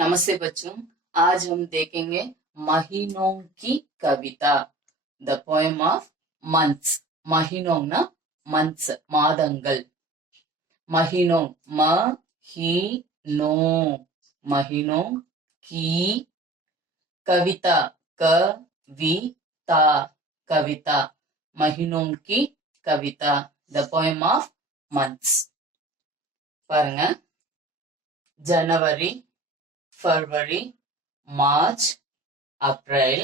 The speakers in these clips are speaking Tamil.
नमस्ते बच्चों। आज हम देखेंगे महीनों की कविता, द पोएम ऑफ मंथ्स। महीनों ना मंथ्स मादंगल। महीनों महीनों महीनों की कविता कविता कविता महीनों की कविता, द पोएम ऑफ मंथ्स। பாருங்க, जनवरी, फरवरी, मार्च, अप्रैल,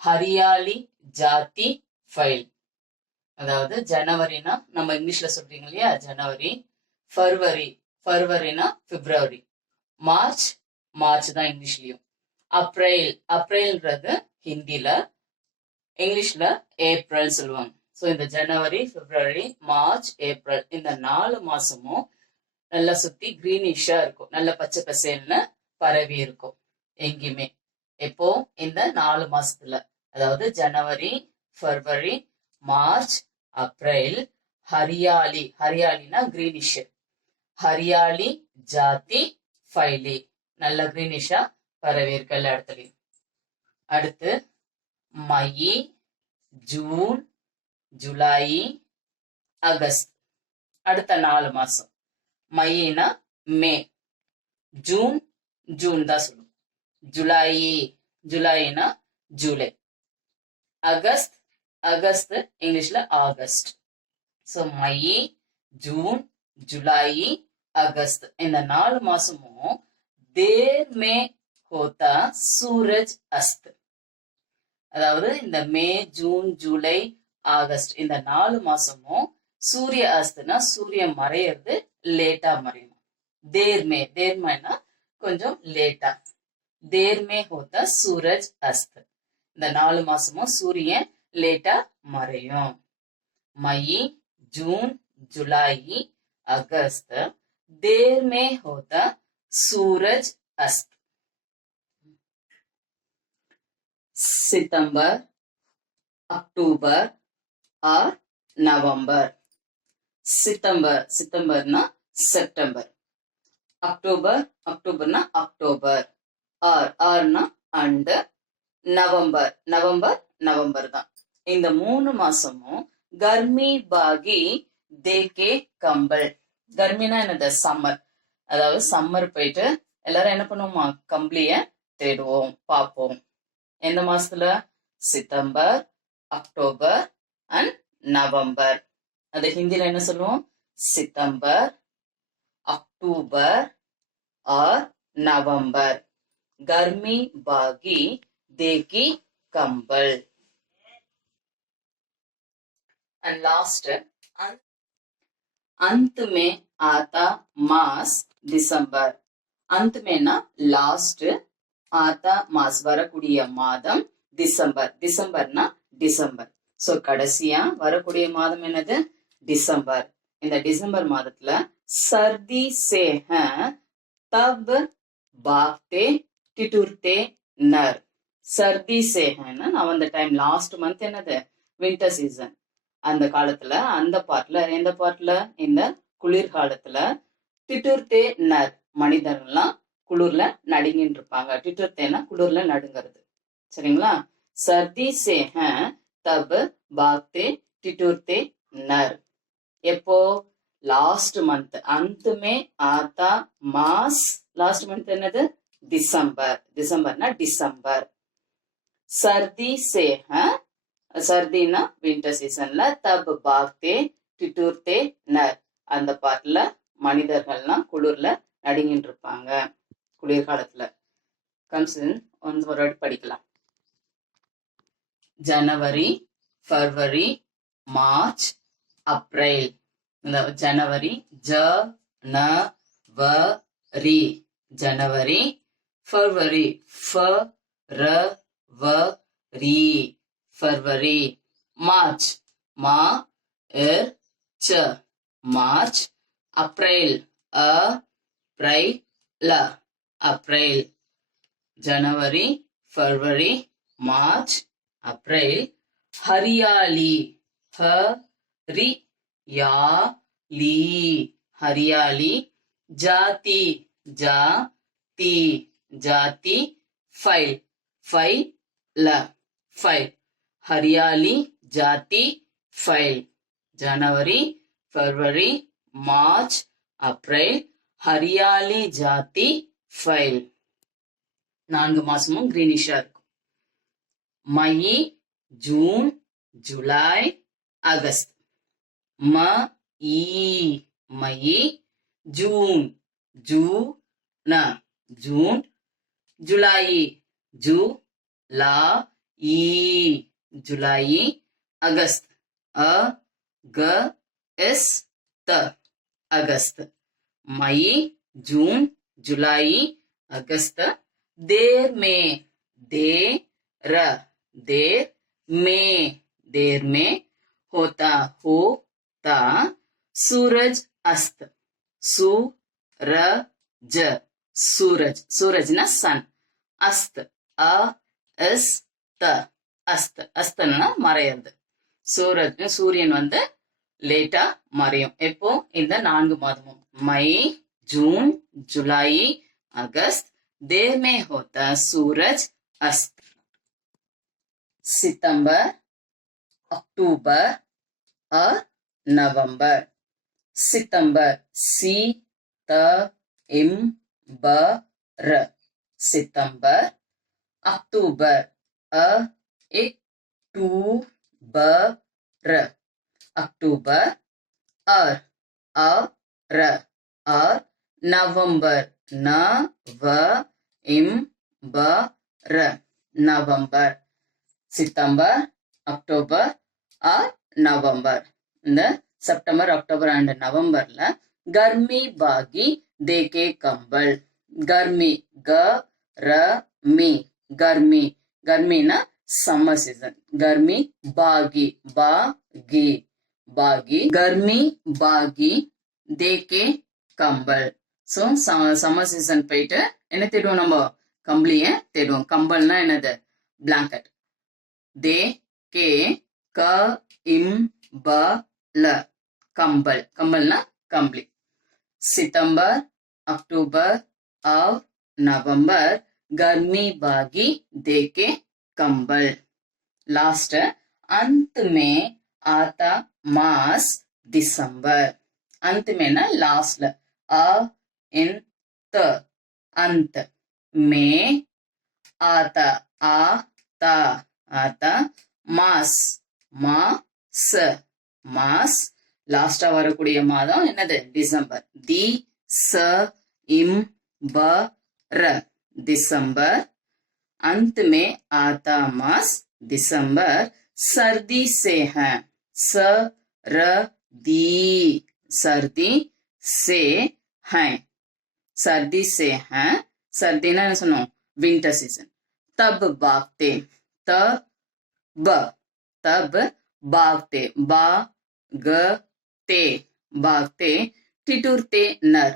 ஹரியாலி ஜாதி ஃபைல். அதாவது ஜனவரினா நம்ம இங்கிலீஷ்ல சொல்றீங்க இல்லையா, ஜனவரி. ஃபர்வரினா பிப்ரவரி. மார்ச் தான் இங்கிலீஷ்லயும். அப்ரேல்ன்றது ஹிந்தில, இங்கிலீஷ்ல ஏப்ரல் சொல்லுவாங்க. ஸோ இந்த ஜனவரி, பிப்ரவரி, மார்ச், ஏப்ரல் இந்த 4 மாசமும் நல்லா சுத்தி கிரீனிஷா இருக்கும், நல்ல பச்சை பசேல்னு பரவி இருக்கும் எங்கேயுமே. எப்போ? இந்த 4 மாசத்துல, அதாவது ஜனவரி, பிப்ரவரி, மார்ச், அப்ரேல். ஹரியாலினா கிரீனிஷ். ஹரியாலி ஜாதி ஃபைலி, நல்ல கிரீனிஷா பரவி இருக்கு எல்லா இடத்துலயும். அடுத்து மயி, ஜூன், ஜூலை, ஆகஸ்ட். அடுத்த 4 மாசம். மயினா மே, ஜூன் தான் சொல்லுவோம். ஜூலைனா ஜூலை. அகஸ்ட் இங்கிலீஷ்ல ஆகஸ்ட். ஸோ மயி, ஜூன், ஜூலை, அகஸ்ட் இந்த 4 மாசமும் தேர் மே ஹோத்தா சூரஜ் அஸ்த். அதாவது இந்த மே, ஜூன், ஜூலை, ஆகஸ்ட் இந்த 4 மாசமும் சூரிய அஸ்துனா சூரியன் மறையிறது லேட்டா மறையணும். தேர்மேனா கொஞ்சம் லேட்டா. தேர்மே ஹோத்தா சூரஜ் அஸ்த். இந்த 4 மாசமும் சூரியன் லேட்டா மறையும். மயி, ஜூன், ஜூலை, அகஸ்ட். தேர்மே ஹோத்தா சூரஜ் அஸ்த். सितंबर, अक्टूबर और नवंबर. सितंबरना सितंबर. अक्टूबरना अक्टूबर. ஆர்னா அண்ட். நவம்பர் தான். இந்த 3 மாசமும் கர்மி பாகி தேகே கம்பல். கர்மினா என்னது? சம்மர். அதாவது சம்மர் போயிட்டு எல்லாரும் என்ன பண்ணுவோமா, கம்பளிய தேடுவோம், பார்ப்போம். எந்த மாசத்துல? சித்தம்பர், அக்டோபர் அண்ட் நவம்பர். அது ஹிந்தில என்ன சொல்லுவோம்? சித்தம்பர், அக்டோபர் और नवंबर. गर्मी बागी देखी कंबल. And last, अंत में आता मास दिसंबर. अंत में ना लास्ट, आता मास வரக்கூடிய மாதம் டிசம்பர். டிசம்பர்னா டிசம்பர். சோ கடைசியா வரக்கூடிய மாதம் என்னது? டிசம்பர். இந்த டிசம்பர் மாதத்துல சர்தி சே தப் பாக்தே டிட்டுர்தே நர். சர்தி சே நான் அந்த டைம் லாஸ்ட் மந்த் என்னது? Winter season. அந்த காலத்துல அந்த பார்ட்ல, எந்த பார்ட்ல? இந்த குளிர்காலத்துல டிட்டுர்தே நர், மனிதர்கள்லாம் குளிர்ல நடுங்கின்னு இருப்பாங்க. டிட்டுர்தேனா குளிர்ல நடுங்கிறது. சரிங்களா? சர்தி சே தப் பாக்தே டிட்டுர்தே நர். எப்போ? Last month. அந்தமே ஆத்தா மாஸ். லாஸ்ட் மந்த் என்னது? டிசம்பர். டிசம்பர்னா டிசம்பர். சர்தி சே, சர்தினா வின்டர் சீசன்ல, தப் பாக்தே டிட்டுர்தே நர் அந்த பார்ட்ல மனிதர்கள்லாம் குளிர்ல நடுங்கின்னு இருப்பாங்க குளிர்காலத்துல. கம்சின் ஒரு வாட்டி படிக்கலாம். ஜனவரி, ஃபர்வரி, மார்ச், அப்ரேல். இந்த ஜனவரி ஜனவரி, ஜனவரி. ஃபர்வரி ஃபரவரி, ஃபர்வரி. March March. அப்ரேல் அப்ரேல். जनवरी, फरवरी, मार्च, अप्रैल. हरियाली, हरियाली, हरियाली. जाति, जाति, ती जाति फाइल फाइल फाइल हरियाली जाति फाइल जनवरी फरवरी मार्च अप्रैल हरियाली जाति फाइल 4 மாசமும் கிரீனிஷா இருக்கும். मई जून जुलाई अगस्त मई जून जून जून जुलाई जुलाई जुलाई अगस्त अगस्त मई जून जुलाई अगस्त देर में देर में होता सूरज अस्त सूरज ना सन अस्त अस्त अस्तना மறையிறது சூரியன் வந்து லேட்டா மறையும். எப்போ? இந்த 4 மாதமும் मई जून जुलाई अगस्त देर में होता सूरज अस्त. सितंबर अक्टूबर और नवंबर सितंबर सितंबर अक्टूबर अक्टूबर और नवंबर नवंबर सितंबर अक्टूबर और नवंबर. இந்த செப்டம்பர் அக்டோபர் அண்ட் நவம்பர்ல गर्मी बागी देके कंबल गर्मी गर्मी गर्मी ना समर सीजन गर्मी बागी गर्मी बागी देके कंबल. सो சம்மர் சீசன் போயிட்டு என்ன தேடுவோம்? நம்ம கம்பளிய தேடுவோம். கம்பல்னா என்னது? பிளாங்கெட். दे के क इम ब ल कंबल कंबल ना कंबली. सितंबर अक्टूबर और नवंबर गर्मी बागी देके कंबल. लास्ट अंत में आता मास दिसंबर. अंत में ना लास्ट इन त अंत में आता आता மாஸ் மாஸ் லாஸ்டா வரக்கூடிய மாதம் என்னது? டிசம்பர். दिसंबर अंत में आता मास दिसंबर. सर्दी से है सर्दी से है सर्दी ना सुनो विंटर सीजन. तब बागते तब बागते बागते टिटुरते नर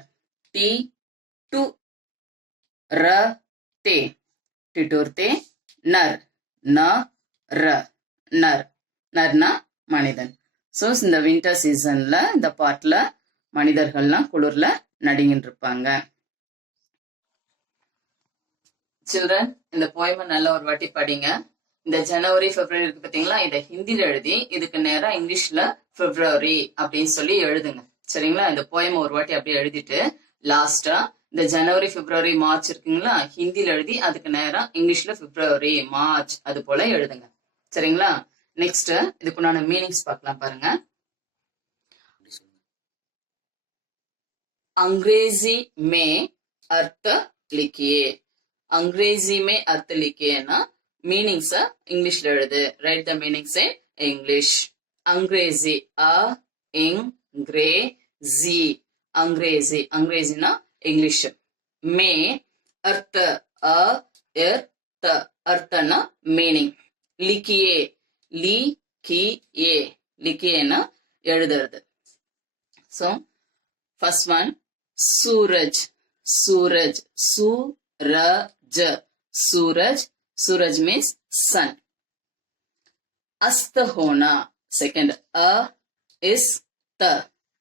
टिटुरते नर நர்னா மனிதன். ஸோ இந்த வின்டர் சீசன்ல இந்த பார்ட்ல மனிதர்கள்லாம் குளிர்ல நடுங்கிட்டு இருப்பாங்க. சில்ட்ரன் இந்த போயமை நல்ல ஒரு வாட்டி படிங்க. இந்த ஜனவரி பிப்ரவரி இருக்கு பாத்தீங்களா, இதை ஹிந்தில எழுதி இதுக்கு நேரா இங்கிலீஷ்ல பிப்ரவரி அப்படின்னு சொல்லி எழுதுங்க. சரிங்களா? இந்த போயமை ஒரு வாட்டி அப்படியே எழுதிட்டு லாஸ்டா இந்த ஜனவரி பிப்ரவரி மார்ச் இருக்குங்களா, ஹிந்தில எழுதி அதுக்கு நேரா இங்கிலீஷ்ல பிப்ரவரி மார்ச் அது போல எழுதுங்க. சரிங்களா? நெக்ஸ்ட் இதுக்குண்டான மீனிங்ஸ் பார்க்கலாம் பாருங்க. अंग्रेजी में अर्थ लिखिए. अंग्रेजी में अर्थ लिखिए ना மீனிங்ஸ் இங்கிலீஷ்ல எழுது. Right the meanings in English. अंग्रेजी अंग्रेजी अंग्रेजीனா இங்கிலீஷ். में अर्थ अर्थना மீனிங். लिखिए लिखिएना எழுதுறது. So first one Suraj Suraj means sun. अस्त होना second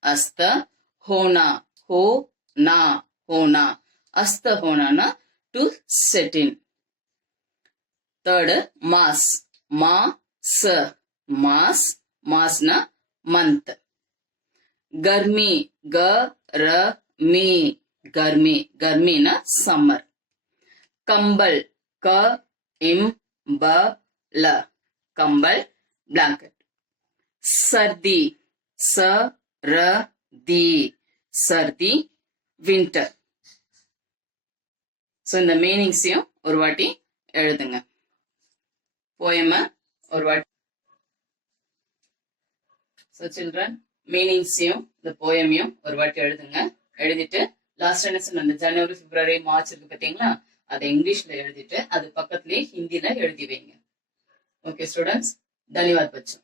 अस्त होना होना அஸ்த ஹோனானா டு செட் இன். தேர்டு மாஸ், மா ச, மாஸ், மாஸ்னா மந்த். கர்மி, க ர மீ, கர்மி, கர்மினா சம்மர். கம்பல், க இம் ப ல, கம்பல் blanket. சர்தி, ச ர தி, சர்தி வின்டர். சோ இந்த மீனிங்ஸையும் ஒரு வாட்டி எழுதுங்க. போயம ஒரு வாட்டி. சோ சில்ட்ரன், மீனிங்ஸையும் இந்த போயமையும் ஒரு வாட்டி எழுதுங்க. எழுதிட்டு லாஸ்ட் என்ன சொன்ன, இந்த ஜனவரி பிப்ரவரி மார்ச் இருக்கு பாத்தீங்களா, அதை இங்கிலீஷ்ல எழுதிட்டு அது பக்கத்துலயே ஹிந்தில எழுதி வைங்க. ஓகே ஸ்டூடெண்ட்ஸ், தன்யவாத் பச்சோं.